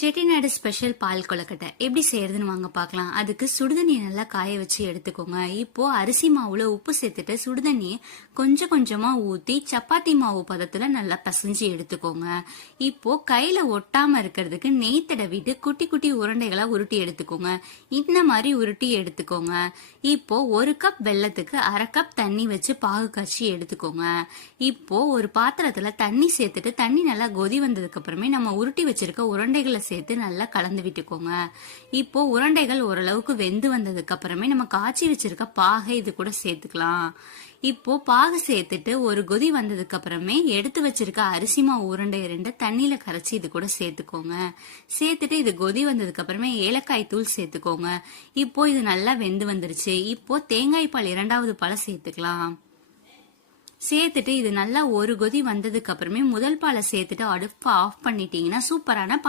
Chettinad special பால் கொழுக்கட்டை எப்படி செய்யறதுன்னு வாங்க பார்க்கலாம். அதுக்கு சுடுதண்ணி நல்லா காய வச்சு எடுத்துக்கோங்க. இப்போ அரிசி மாவுல உப்பு சேர்த்துட்டு சுடுதண்ணியை கொஞ்சம் கொஞ்சமா ஊத்தி சப்பாத்தி மாவு பதத்துல நல்லா பிசைஞ்சு எடுத்துக்கோங்க. இப்போ கையில ஒட்டாம இருக்கிறதுக்கு நெய் தடவிட்டு குட்டி குட்டி உருண்டைகளா உருட்டி எடுத்துக்கோங்க. இந்த மாதிரி உருட்டி எடுத்துக்கோங்க. இப்போ 1 கப் வெல்லத்துக்கு 1/2 கப் தண்ணி வச்சு பாகு காய்ச்சி எடுத்துக்கோங்க. இப்போ ஒரு பாத்திரத்துல தண்ணி சேர்த்துட்டு தண்ணி நல்லா கொதி வந்ததுக்கு அப்புறமே நம்ம உருட்டி வச்சிருக்க உருண்டைகளை சேர்த்து நல்லா கலந்து விட்டுக்கோங்க. இப்போ உருண்டைகள் ஓரளவுக்கு வெந்து வந்ததுக்கு அப்புறமே நம்ம காய்ச்சி வச்சிருக்க பாகை இது கூட சேர்த்துக்கலாம். இப்போ பாகு சேர்த்துட்டு ஒரு கொதி வந்ததுக்கு அப்புறமே எடுத்து வச்சிருக்க அரிசி மாவு உருண்டை 2 தண்ணியில கரைச்சி இது கூட சேர்த்துக்கோங்க. சேர்த்துட்டு இது கொதி வந்ததுக்கு அப்புறமே ஏலக்காய் தூள் சேர்த்துக்கோங்க. இப்போ இது நல்லா வெந்து வந்துருச்சு. இப்போ தேங்காய் பால் 2வது பாலை சேர்த்துக்கலாம். சேர்த்துட்டு இது நல்லா ஒரு கொதி வந்ததுக்கு அப்புறமே முதல் பாலை சேர்த்துட்டு அடுப்பை ஆஃப் பண்ணிட்டீங்கன்னா சூப்பரான பால்